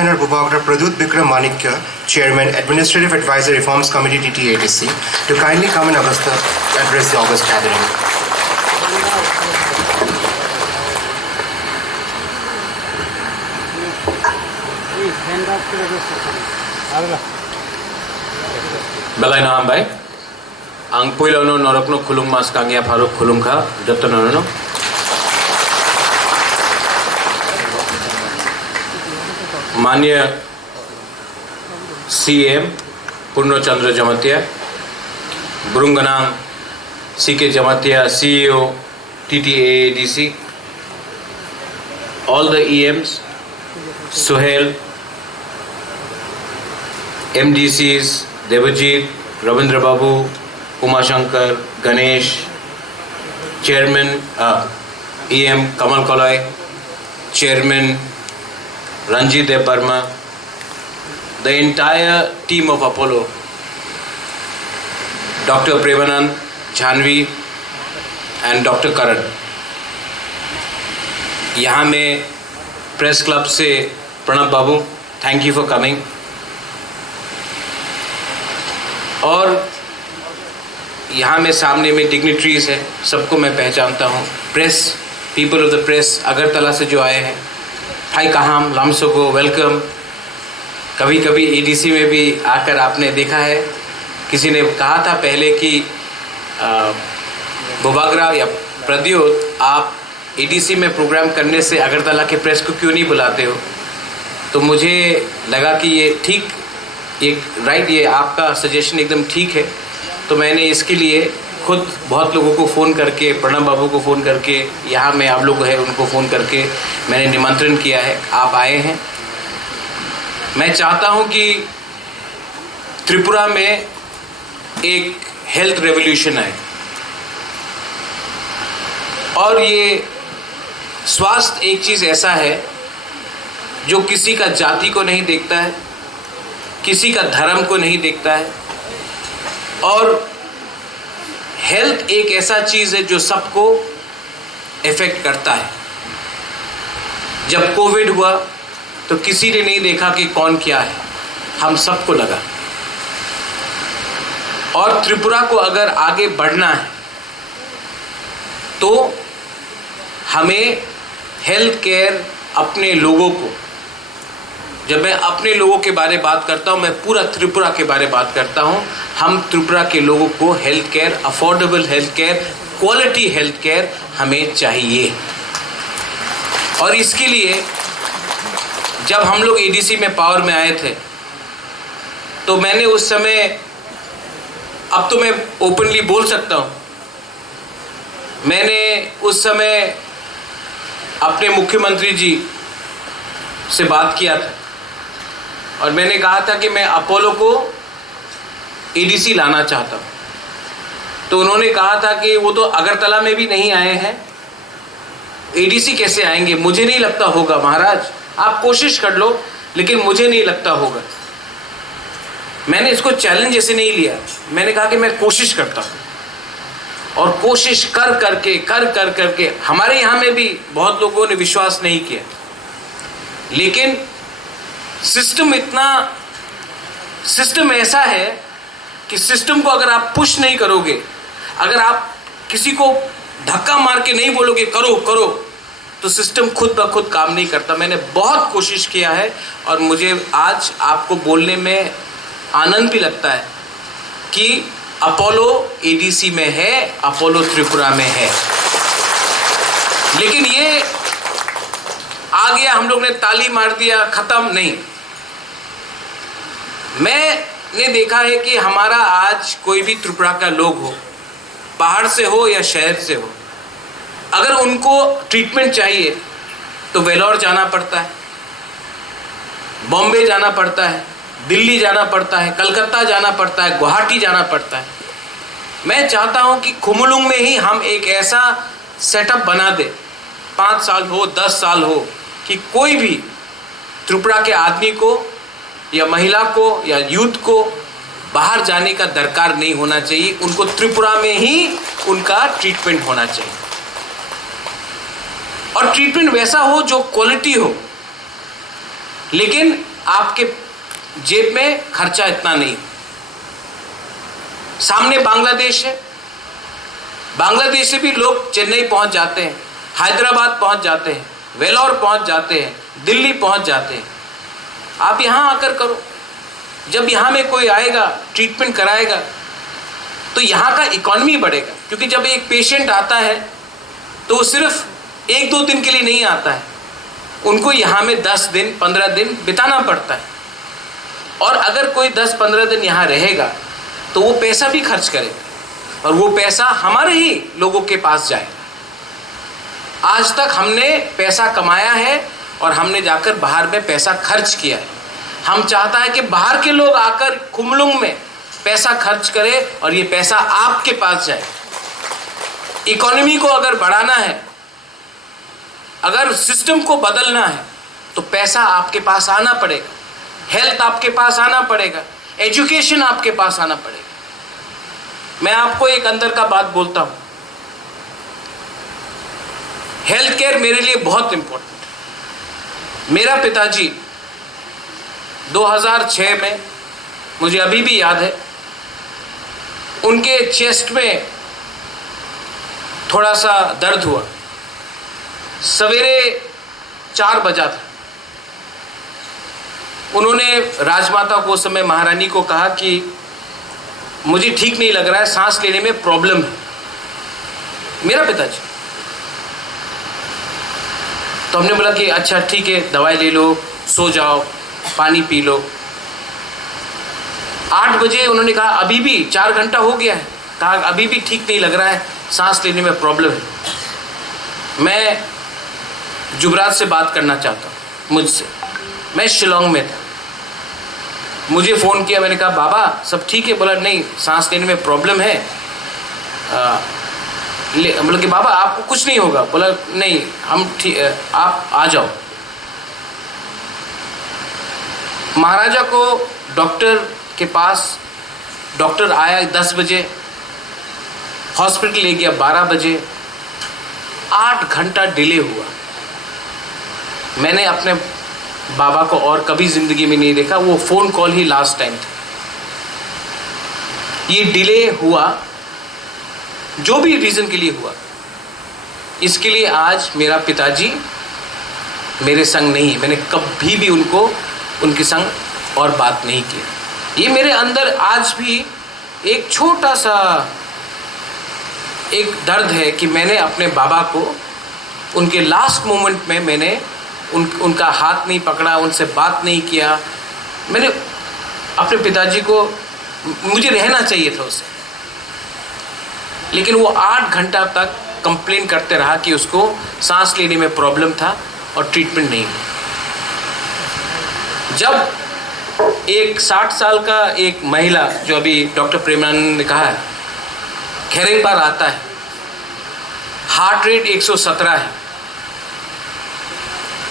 Governor Bubagra Pradut Bikram Manikya, Chairman, Administrative Advisor Reforms Committee TTADC, to kindly come in Augusta to address the August gathering. Balai na bay, ang puilo no norok no kulung mas kangya Faruk kulung ka, jatuh no. माननीय CM Purna Chandra Jamatia, Burungnang CK Jamatia, CEO TTADC, all the EMs, Suhail, MDCs, Devajit, Ravindra Babu, Uma Shankar, Ganesh, Chairman EM Kamal Kolai, Chairman Ranjit Dev Burma, the entire team of Apollo, Dr. Premanand, Jhanvi and Dr. Karan. यहाँ में press club से प्रणब बाबू, thank you for coming. और यहाँ में सामने में dignitaries है, सबको मैं पहचानता हूँ. Press, people of the press, Agartala से जो आए हैं, हाई कहाम, लामसोगो, वेलकम. कभी कभी एडीसी में भी आकर आपने देखा है. किसी ने कहा था पहले कि बुबागरा या प्रद्योत, आप एडीसी में प्रोग्राम करने से अगरतला के प्रेस को क्यों नहीं बुलाते हो. तो मुझे लगा कि ये ठीक, ये आपका सजेशन एकदम ठीक है. तो मैंने इसके लिए खुद बहुत लोगों को फ़ोन करके, प्रणब बाबू को फ़ोन करके, यहाँ में आप लोग हैं उनको फ़ोन करके मैंने निमंत्रण किया है. आप आए हैं. मैं चाहता हूँ कि त्रिपुरा में एक हेल्थ रेवोल्यूशन आए. और ये स्वास्थ्य एक चीज़ ऐसा है जो किसी का जाति को नहीं देखता है, किसी का धर्म को नहीं देखता है. और हेल्थ एक ऐसा चीज़ है जो सबको इफेक्ट करता है. जब कोविड हुआ तो किसी ने नहीं देखा कि कौन क्या है, हम सबको लगा. और त्रिपुरा को अगर आगे बढ़ना है तो हमें हेल्थ केयर, अपने लोगों को, जब मैं अपने लोगों के बारे में बात करता हूँ, मैं पूरा त्रिपुरा के बारे में बात करता हूँ. हम त्रिपुरा के लोगों को health care, affordable health care, quality health care हमें चाहिए. और इसके लिए जब हम लोग एडीसी में पावर में आए थे तो मैंने उस समय, अब तो मैं ओपनली बोल सकता हूँ, मैंने उस समय अपने मुख्यमंत्री जी से बात किया था और मैंने कहा था कि मैं अपोलो को एडीसी लाना चाहता हूँ. तो उन्होंने कहा था कि वो तो अगरतला में भी नहीं आए हैं, एडीसी कैसे आएंगे. मुझे नहीं लगता होगा महाराज, आप कोशिश कर लो, लेकिन मुझे नहीं लगता होगा. मैंने इसको चैलेंज ऐसे नहीं लिया, मैंने कहा कि मैं कोशिश करता हूँ. और कोशिश कर करके हमारे यहाँ में भी बहुत लोगों ने विश्वास नहीं किया. लेकिन सिस्टम ऐसा है कि सिस्टम को अगर आप पुश नहीं करोगे, अगर आप किसी को धक्का मार के नहीं बोलोगे करो करो, तो सिस्टम खुद ब खुद काम नहीं करता. मैंने बहुत कोशिश किया है और मुझे आज आपको बोलने में आनंद भी लगता है कि अपोलो एडीसी में है, अपोलो त्रिपुरा में है. लेकिन ये आ गया, हम लोग ने ताली मार दिया, खत्म नहीं. मैंने देखा है कि हमारा आज कोई भी त्रिपुरा का लोग हो, बाहर से हो या शहर से हो, अगर उनको ट्रीटमेंट चाहिए तो वेलोर जाना पड़ता है, बॉम्बे जाना पड़ता है, दिल्ली जाना पड़ता है, कलकत्ता जाना पड़ता है, गुवाहाटी जाना पड़ता है. मैं चाहता हूं कि खुमुलुंग में ही हम एक ऐसा सेटअप बना दे, 5 साल हो, 10 साल हो, कि कोई भी त्रिपुरा के आदमी को या महिला को या यूथ को बाहर जाने का दरकार नहीं होना चाहिए. उनको त्रिपुरा में ही उनका ट्रीटमेंट होना चाहिए. और ट्रीटमेंट वैसा हो जो क्वालिटी हो, लेकिन आपके जेब में खर्चा इतना नहीं। सामने बांग्लादेश है, बांग्लादेश से भी लोग चेन्नई पहुंच जाते हैं, हैदराबाद पहुंच जाते हैं, वेलोर पहुंच जाते हैं, दिल्ली पहुंच जाते हैं। आप यहां आकर करो। जब यहां में कोई आएगा, ट्रीटमेंट कराएगा, तो यहां का इकोनॉमी बढ़ेगा। क्योंकि जब एक पेशेंट आता है तो वो सिर्फ 1-2 दिन के लिए नहीं आता है, उनको यहाँ में 10 दिन 15 दिन बिताना पड़ता है। और अगर कोई 10-15 दिन यहाँ रहेगा तो वो पैसा भी खर्च करेगा और वो पैसा हमारे ही लोगों के पास जाएगा। आज तक हमने पैसा कमाया है और हमने जाकर बाहर में पैसा खर्च किया है। हम चाहता है कि बाहर के लोग आकर खुमलुंग में पैसा खर्च करें और ये पैसा आपके पास जाए। इकोनॉमी को अगर बढ़ाना है, अगर सिस्टम को बदलना है, तो पैसा आपके पास आना पड़ेगा, हेल्थ आपके पास आना पड़ेगा, एजुकेशन आपके पास आना पड़ेगा। मैं आपको एक अंदर का बात बोलता हूं, हेल्थ केयर मेरे लिए बहुत इंपॉर्टेंट है। मेरा पिताजी 2006 में, मुझे अभी भी याद है, उनके चेस्ट में थोड़ा सा दर्द हुआ। सवेरे 4 बजा था। उन्होंने राजमाता को उस समय महारानी को कहा कि मुझे ठीक नहीं लग रहा है, सांस लेने में प्रॉब्लम है। मेरा पिताजी। तो हमने बोला कि अच्छा ठीक है, दवाई ले लो, सो जाओ, पानी पी लो। 8 बजे उन्होंने कहा अभी भी 4 घंटा हो गया है, कहा अभी भी ठीक नहीं लग रहा है, सांस लेने में प्रॉब्लम है। मैं जुबराज से बात करना चाहता हूँ, मुझसे। मैं शिलोंग में था, मुझे फ़ोन किया, मैंने कहा बाबा सब ठीक है? बोला नहीं, सांस लेने में प्रॉब्लम है। बोला कि बाबा आपको कुछ नहीं होगा। बोला नहीं, हम ठीक, आप आ जाओ। महाराजा को डॉक्टर के पास, डॉक्टर आया 10 बजे, हॉस्पिटल ले गया 12 बजे। 8 घंटा डिले हुआ। मैंने अपने बाबा को और कभी ज़िंदगी में नहीं देखा, वो फ़ोन कॉल ही लास्ट टाइम था। ये डिले हुआ, जो भी रीज़न के लिए हुआ, इसके लिए आज मेरा पिताजी मेरे संग नहीं है। मैंने कभी भी उनके संग और बात नहीं की। ये मेरे अंदर आज भी एक छोटा सा एक दर्द है कि मैंने अपने बाबा को उनके लास्ट मोमेंट में मैंने उनका हाथ नहीं पकड़ा, उनसे बात नहीं किया। मैंने अपने पिताजी को, मुझे रहना चाहिए था उससे, लेकिन वो 8 घंटा तक कंप्लेन करते रहा कि उसको सांस लेने में प्रॉब्लम था और ट्रीटमेंट नहीं हुआ। जब एक 60 साल का एक महिला, जो अभी डॉक्टर प्रेमानंद ने कहा है, खेरेंगबार आता है, हार्ट रेट 117 है।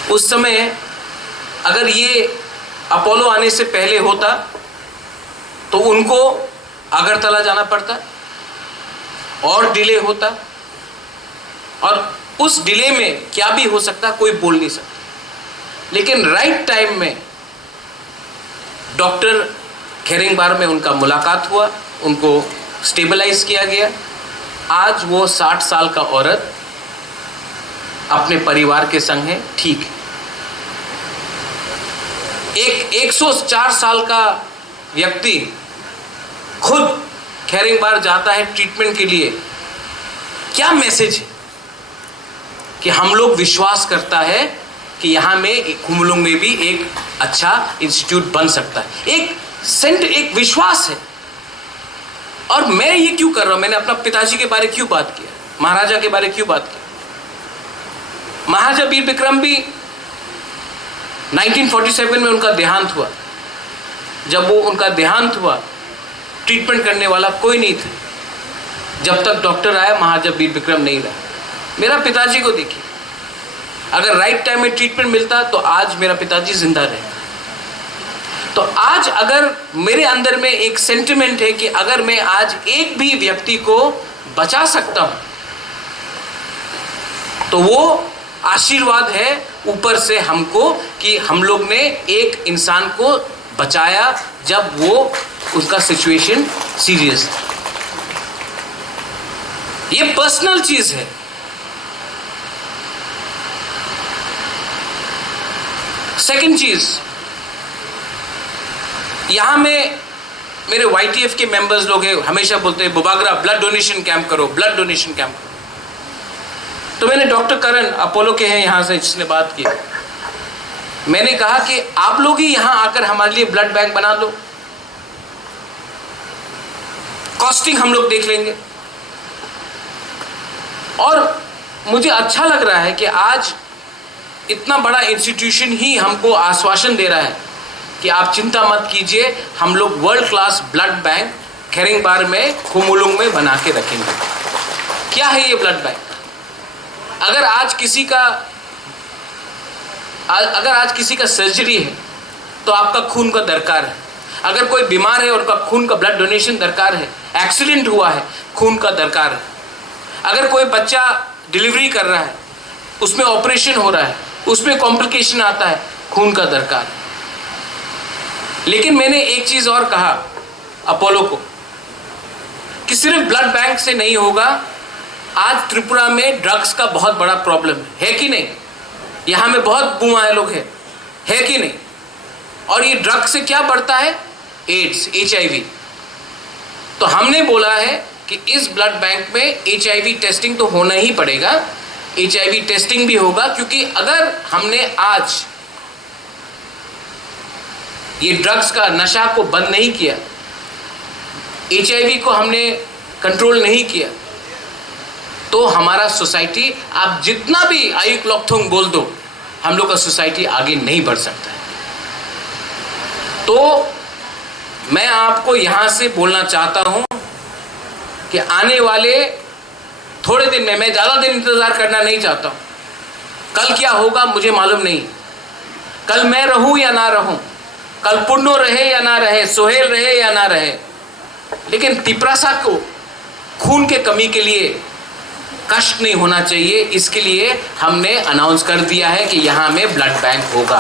उस समय अगर ये अपोलो आने से पहले होता तो उनको अगरतला जाना पड़ता और डिले होता, और उस डिले में क्या भी हो सकता कोई बोल नहीं सकता। लेकिन राइट टाइम में डॉक्टर खेरेंगबार में उनका मुलाकात हुआ, उनको स्टेबलाइज किया गया। आज वो 60 साल का औरत अपने परिवार के संग है, ठीक है। एक 104 साल का व्यक्ति खुद खेरेंगबार जाता है ट्रीटमेंट के लिए। क्या मैसेज है कि हम लोग विश्वास करता है कि यहाँ में खुमलुंग में भी एक अच्छा इंस्टीट्यूट बन सकता है। एक विश्वास है। और मैं ये क्यों कर रहा हूँ? मैंने अपना पिताजी के बारे क्यों बात किया, महाराजा के बारे क्यों बात किया? महाराजा वीर विक्रम भी 1947 में उनका देहांत हुआ। जब वो उनका देहांत हुआ, ट्रीटमेंट करने वाला कोई नहीं था। जब तक डॉक्टर आया, महाराजा वीर विक्रम नहीं रहा। मेरा पिताजी को देखिए, अगर राइट टाइम में ट्रीटमेंट मिलता तो आज मेरा पिताजी जिंदा रहता। तो आज अगर मेरे अंदर में एक सेंटिमेंट है कि अगर मैं आज एक भी व्यक्ति को बचा सकता हूं तो वो आशीर्वाद है ऊपर से हमको कि हम लोग ने एक इंसान को बचाया जब वो उसका सिचुएशन सीरियस था। ये पर्सनल चीज है। सेकंड चीज, यहां में मेरे YTF के मेंबर्स लोग हैं, हमेशा बोलते हैं बुबागरा ब्लड डोनेशन कैंप करो, ब्लड डोनेशन कैंप करो। तो मैंने डॉक्टर करण अपोलो के हैं यहां से, जिसने बात की, मैंने कहा कि आप लोग ही यहां आकर हमारे लिए ब्लड बैंक बना लो, कॉस्टिंग हम लोग देख लेंगे। और मुझे अच्छा लग रहा है कि आज इतना बड़ा इंस्टीट्यूशन ही हमको आश्वासन दे रहा है कि आप चिंता मत कीजिए, हम लोग वर्ल्ड क्लास ब्लड बैंक खेरिंगबार में खुमुलुंग में बना के रखेंगे। क्या है ये ब्लड बैंक? अगर आज किसी का सर्जरी है तो आपका खून का दरकार है। अगर कोई बीमार है और उनका खून का ब्लड डोनेशन दरकार है, एक्सीडेंट हुआ है, खून का दरकार है। अगर कोई बच्चा डिलीवरी कर रहा है, उसमें ऑपरेशन हो रहा है, उसमें कॉम्प्लिकेशन आता है, खून का दरकार है। लेकिन मैंने एक चीज और कहा अपोलो को कि सिर्फ ब्लड बैंक से नहीं होगा। आज त्रिपुरा में ड्रग्स का बहुत बड़ा प्रॉब्लम है कि नहीं? यहां में बहुत बुआए लोग हैं, है कि नहीं? और ये ड्रग्स से क्या बढ़ता है? AIDS, HIV। तो हमने बोला है कि इस ब्लड बैंक में HIV टेस्टिंग तो होना ही पड़ेगा। HIV टेस्टिंग भी होगा, क्योंकि अगर हमने आज ये ड्रग्स का नशा को बंद नहीं किया, HIV को हमने कंट्रोल नहीं किया, तो हमारा सोसाइटी, आप जितना भी आयुक लोकथोंग बोल दो, हम लोग का सोसाइटी आगे नहीं बढ़ सकता है। तो मैं आपको यहां से बोलना चाहता हूं कि आने वाले थोड़े दिन में, मैं ज्यादा दिन इंतजार करना नहीं चाहता हूं। कल क्या होगा मुझे मालूम नहीं। कल मैं रहूं या ना रहूं, कल पुन्नो रहे या ना रहे, सोहेल रहे या ना रहे, लेकिन तिपरासा को खून के कमी के लिए कष्ट नहीं होना चाहिए। इसके लिए हमने अनाउंस कर दिया है कि यहां में ब्लड बैंक होगा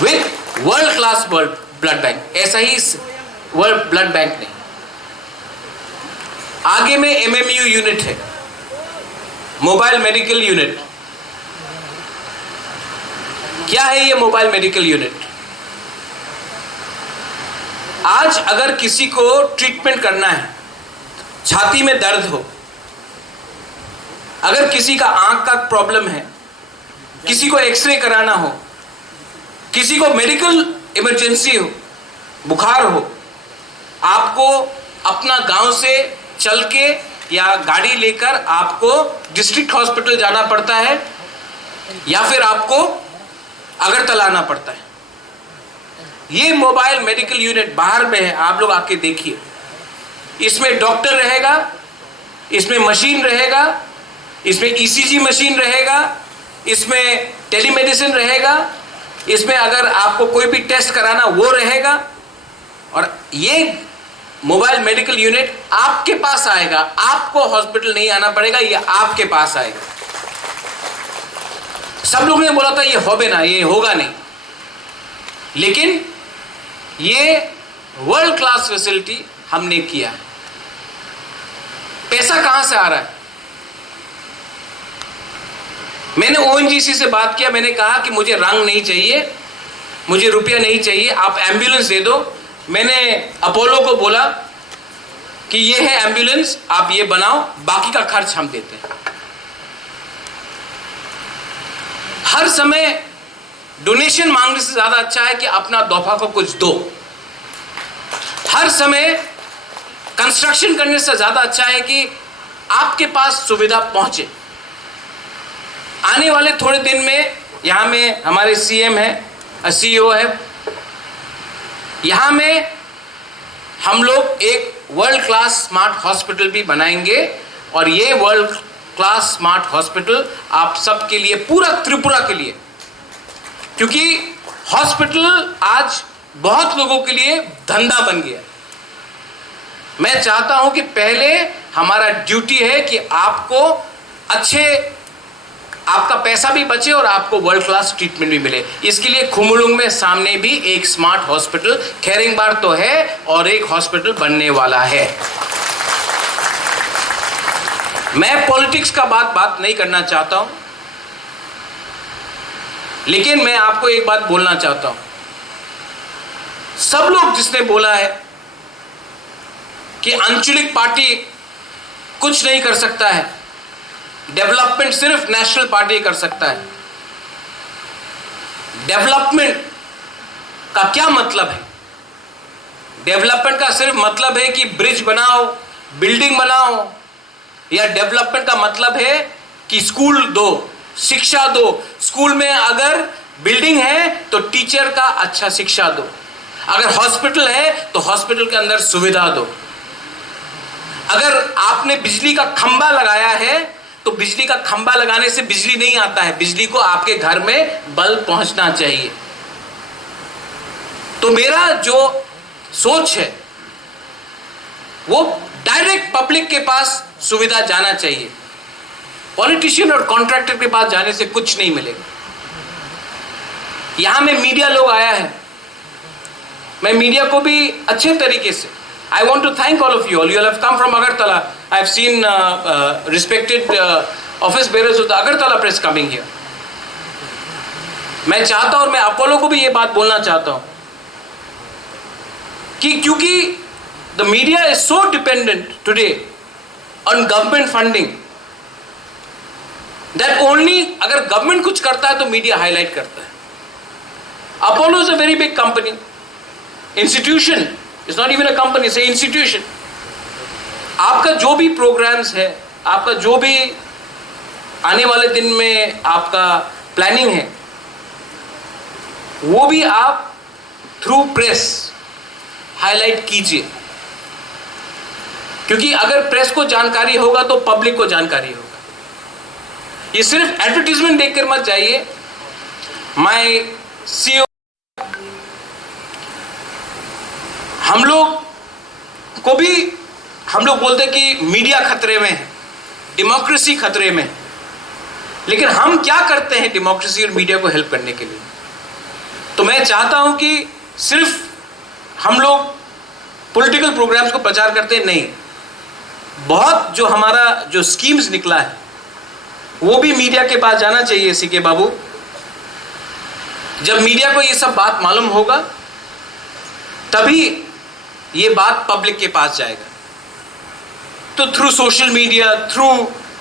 with world class blood bank. ऐसा ही वर्ल्ड ब्लड बैंक नहीं, आगे में MMU यूनिट है, मोबाइल मेडिकल यूनिट। क्या है ये मोबाइल मेडिकल यूनिट? आज अगर किसी को ट्रीटमेंट करना है, छाती में दर्द हो, अगर किसी का आंख का प्रॉब्लम है, किसी को एक्सरे कराना हो, किसी को मेडिकल इमरजेंसी हो, बुखार हो, आपको अपना गांव से चल के या गाड़ी लेकर आपको डिस्ट्रिक्ट हॉस्पिटल जाना पड़ता है, या फिर आपको अगरतला आना पड़ता है। ये मोबाइल मेडिकल यूनिट बाहर में है, आप लोग आके देखिए। इसमें डॉक्टर रहेगा, इसमें मशीन रहेगा, इसमें ECG मशीन रहेगा, इसमें टेलीमेडिसिन रहेगा, इसमें अगर आपको कोई भी टेस्ट कराना वो रहेगा। और ये मोबाइल मेडिकल यूनिट आपके पास आएगा, आपको हॉस्पिटल नहीं आना पड़ेगा, ये आपके पास आएगा। सब लोग ने बोला था ये होबे ना, ये होगा नहीं, लेकिन ये वर्ल्ड क्लास फैसिलिटी हमने किया है। पैसा कहां से आ रहा है? मैंने ONGC से बात किया, मैंने कहा कि मुझे रंग नहीं चाहिए, मुझे रुपया नहीं चाहिए, आप एम्बुलेंस दे दो। मैंने अपोलो को बोला कि ये है एम्बुलेंस, आप ये बनाओ, बाकी का खर्च हम देते हैं। हर समय डोनेशन मांगने से ज्यादा अच्छा है कि अपना तोहफा को कुछ दो। हर समय कंस्ट्रक्शन करने से ज्यादा अच्छा है कि आपके पास सुविधा पहुंचे। आने वाले थोड़े दिन में यहां में हमारे CM है, CEO है, यहां में हम लोग एक वर्ल्ड क्लास स्मार्ट हॉस्पिटल भी बनाएंगे। और ये वर्ल्ड क्लास स्मार्ट हॉस्पिटल आप सबके लिए, पूरा त्रिपुरा के लिए, क्योंकि हॉस्पिटल आज बहुत लोगों के लिए धंधा बन गया। मैं चाहता हूं कि पहले हमारा ड्यूटी है कि आपको अच्छे आपका पैसा भी बचे और आपको वर्ल्ड क्लास ट्रीटमेंट भी मिले। इसके लिए खुमुलुंग में सामने भी एक स्मार्ट हॉस्पिटल खेरिंगबार तो है और एक हॉस्पिटल बनने वाला है। मैं पॉलिटिक्स का बात नहीं करना चाहता हूं, लेकिन मैं आपको एक बात बोलना चाहता हूं। सब लोग जिसने बोला है कि आंचलिक पार्टी कुछ नहीं कर सकता है, डेवलपमेंट सिर्फ नेशनल पार्टी कर सकता है। डेवलपमेंट का क्या मतलब है? डेवलपमेंट का सिर्फ मतलब है कि ब्रिज बनाओ, बिल्डिंग बनाओ, या डेवलपमेंट का मतलब है कि स्कूल दो, शिक्षा दो। स्कूल में अगर बिल्डिंग है तो टीचर का अच्छा शिक्षा दो, अगर हॉस्पिटल है तो हॉस्पिटल के अंदर सुविधा दो। अगर आपने बिजली का खंभा लगाया है तो बिजली का खंभा लगाने से बिजली नहीं आता है, बिजली को आपके घर में बल्ब पहुंचना चाहिए। तो मेरा जो सोच है वो डायरेक्ट पब्लिक के पास सुविधा जाना चाहिए। पॉलिटिशियन और कॉन्ट्रैक्टर के पास जाने से कुछ नहीं मिलेगा। यहां में मीडिया लोग आया है, मैं मीडिया को भी अच्छे तरीके से I want to thank all of you all. You all have come from Agartala. I have seen respected office bearers of the Agartala press coming here. मैं चाहता हूं और मैं अपोलो को भी ये बात बोलना चाहता हूं कि क्योंकि the media is so dependent today on government funding that only अगर government कुछ करता है तो media highlight करता है। Apollo is a very big company, institution. It's not even a company, it's an institution. आपका जो भी प्रोग्राम्स है, आपका जो भी आने वाले दिन में आपका प्लानिंग है, वो भी आप थ्रू प्रेस हाईलाइट कीजिए, क्योंकि अगर प्रेस को जानकारी होगा तो पब्लिक को जानकारी होगा। ये सिर्फ एडवर्टीजमेंट देखकर मत जाइए। माय सीईओ, हम लोग को भी हम लोग बोलते हैं कि मीडिया खतरे में है, डेमोक्रेसी खतरे में है, लेकिन हम क्या करते हैं डेमोक्रेसी और मीडिया को हेल्प करने के लिए? तो मैं चाहता हूं कि सिर्फ हम लोग पॉलिटिकल प्रोग्राम्स को प्रचार करते हैं, नहीं, बहुत जो हमारा जो स्कीम्स निकला है वो भी मीडिया के पास जाना चाहिए। सीके बाबू, जब मीडिया को ये सब बात मालूम होगा तभी ये बात पब्लिक के पास जाएगा। तो through social media, through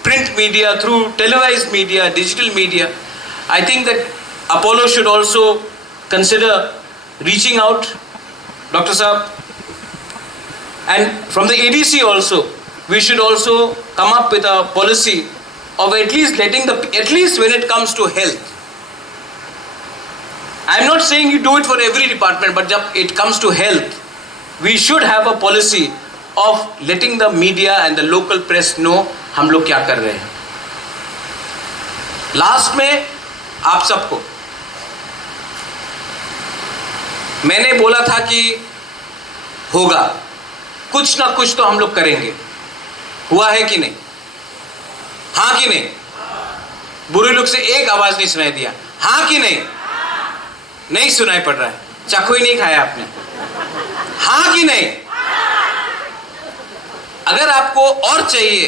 print media, through televised media, digital media, I think that Apollo should also consider reaching out, doctor साहब, and from the ADC also we should also come up with a policy of at least letting at least when it comes to health, I am not saying you do it for every department, but जब it comes to health we should have a policy of letting the media and the local press know हम लोग क्या कर रहे हैं। Last में आप सबको मैंने बोला था कि होगा कुछ ना कुछ तो हम लोग करेंगे। हुआ है कि नहीं? हाँ कि नहीं? बुरे लोग से एक आवाज नहीं सुनाई दिया। हाँ कि नहीं? नहीं सुनाई पड़ रहा है। चाकू ही नहीं खाया आपने। हाँ कि नहीं? अगर आपको और चाहिए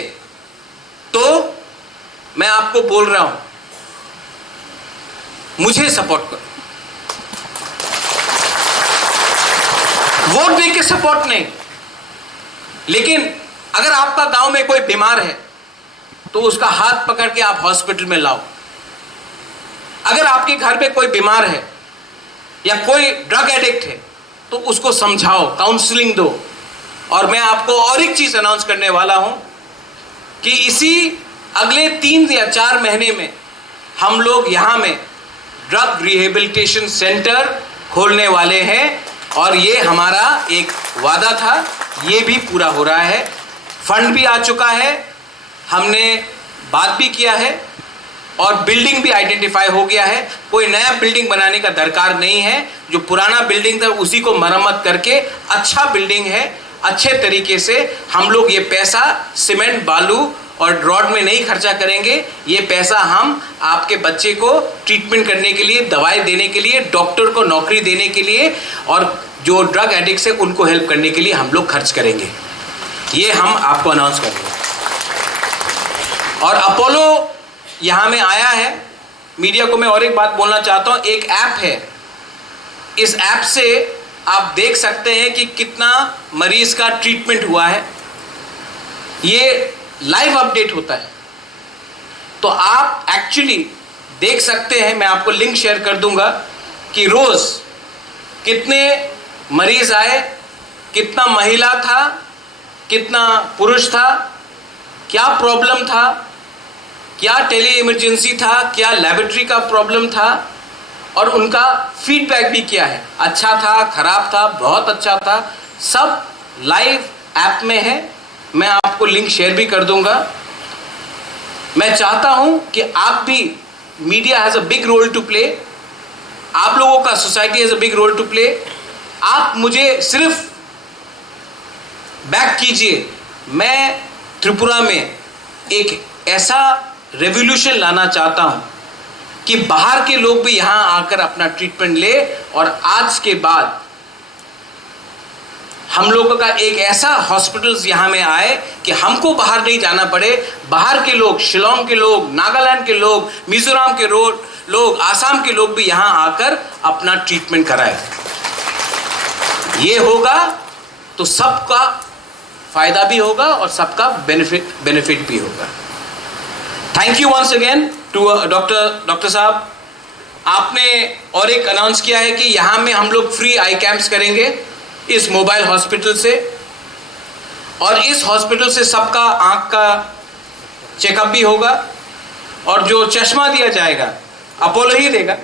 तो मैं आपको बोल रहा हूं, मुझे सपोर्ट करो। वोट देके सपोर्ट नहीं, लेकिन अगर आपका गांव में कोई बीमार है तो उसका हाथ पकड़ के आप हॉस्पिटल में लाओ। अगर आपके घर में कोई बीमार है या कोई ड्रग एडिक्ट है तो उसको समझाओ, काउंसलिंग दो। और मैं आपको और एक चीज अनाउंस करने वाला हूं कि इसी अगले 3 या 4 महीने में हम लोग यहां में ड्रग रिहेबिलिटेशन सेंटर खोलने वाले हैं, और ये हमारा एक वादा था, ये भी पूरा हो रहा है। फंड भी आ चुका है, हमने बात भी किया है, और बिल्डिंग भी आइडेंटिफाई हो गया है। कोई नया बिल्डिंग बनाने का दरकार नहीं है, जो पुराना बिल्डिंग था उसी को मरम्मत करके अच्छा बिल्डिंग है, अच्छे तरीके से हम लोग ये पैसा सीमेंट, बालू और ड्रॉट में नहीं खर्चा करेंगे। ये पैसा हम आपके बच्चे को ट्रीटमेंट करने के लिए, दवाई देने के लिए, डॉक्टर को नौकरी देने के लिए और जो ड्रग एडिक्ट्स है उनको हेल्प करने के लिए हम लोग खर्च करेंगे। ये हम आपको अनाउंस करेंगे। और अपोलो यहाँ में आया है। मीडिया को मैं और एक बात बोलना चाहता हूँ, एक ऐप है, इस ऐप से आप देख सकते हैं कि कितना मरीज का ट्रीटमेंट हुआ है। ये लाइव अपडेट होता है, तो आप एक्चुअली देख सकते हैं। मैं आपको लिंक शेयर कर दूंगा कि रोज कितने मरीज आए, कितना महिला था, कितना पुरुष था, क्या प्रॉब्लम था, क्या टेली इमरजेंसी था, क्या लेबोरेटरी का प्रॉब्लम था, और उनका फीडबैक भी क्या है, अच्छा था, खराब था, बहुत अच्छा था, सब लाइव ऐप में है। मैं आपको लिंक शेयर भी कर दूंगा। मैं चाहता हूं कि आप भी, media has a big role to play, आप लोगों का, society has a big role to play. आप मुझे सिर्फ बैक कीजिए। मैं त्रिपुरा में एक ऐसा रेवोल्यूशन लाना चाहता हूं कि बाहर के लोग भी यहां आकर अपना ट्रीटमेंट ले, और आज के बाद हम लोगों का एक ऐसा हॉस्पिटल्स यहाँ में आए कि हमको बाहर नहीं जाना पड़े। बाहर के लोग, शिलोंग के लोग, नागालैंड के लोग, मिजोरम के लोग, आसाम के लोग भी यहाँ आकर अपना ट्रीटमेंट कराए। ये होगा तो सबका फायदा भी होगा और सबका बेनिफिट भी होगा। Thank you once again to doctor साहब। आपने और एक अनाउंस किया है कि यहाँ में हम लोग फ्री आई कैंप्स करेंगे इस मोबाइल हॉस्पिटल से, और इस हॉस्पिटल से सबका आंख का चेकअप भी होगा, और जो चश्मा दिया जाएगा अपोलो ही देगा,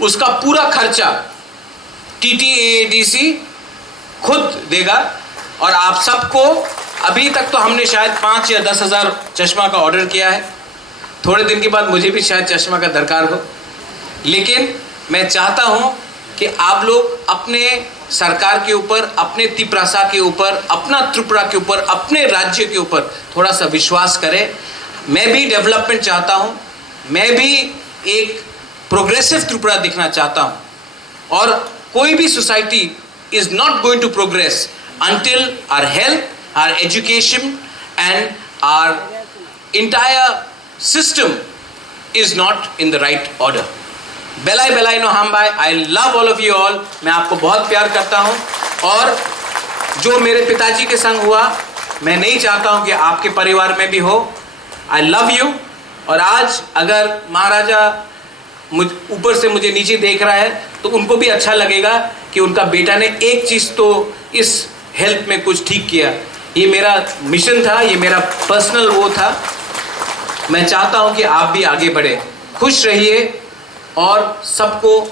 उसका पूरा खर्चा TTAADC खुद देगा। और आप सबको, अभी तक तो हमने शायद 5 या 10 हज़ार चश्मा का ऑर्डर किया है, थोड़े दिन के बाद मुझे भी शायद चश्मा का दरकार हो, लेकिन मैं चाहता हूं कि आप लोग अपने सरकार के ऊपर, अपने तिप्रासा के ऊपर, अपना त्रिपुरा के ऊपर, अपने राज्य के ऊपर थोड़ा सा विश्वास करें। मैं भी डेवलपमेंट चाहता हूं, मैं भी एक प्रोग्रेसिव त्रिपुरा दिखना चाहता हूं, और कोई भी society is not going to progress until our health, our education and our entire system is not in the right order. बेलाई बेलाई नो हम भाई, I love all of you all. मैं आपको बहुत प्यार करता हूँ, और जो मेरे पिताजी के संग हुआ मैं नहीं चाहता हूँ कि आपके परिवार में भी हो। I love you. और आज अगर महाराजा ऊपर से मुझे नीचे देख रहा है तो उनको भी अच्छा लगेगा कि उनका बेटा ने एक चीज़ तो इस हेल्थ में कुछ ठीक किया। ये मेरा मिशन था, ये मेरा पर्सनल वो था। मैं चाहता हूँ कि आप भी आगे बढ़े, खुश रहिए और सबको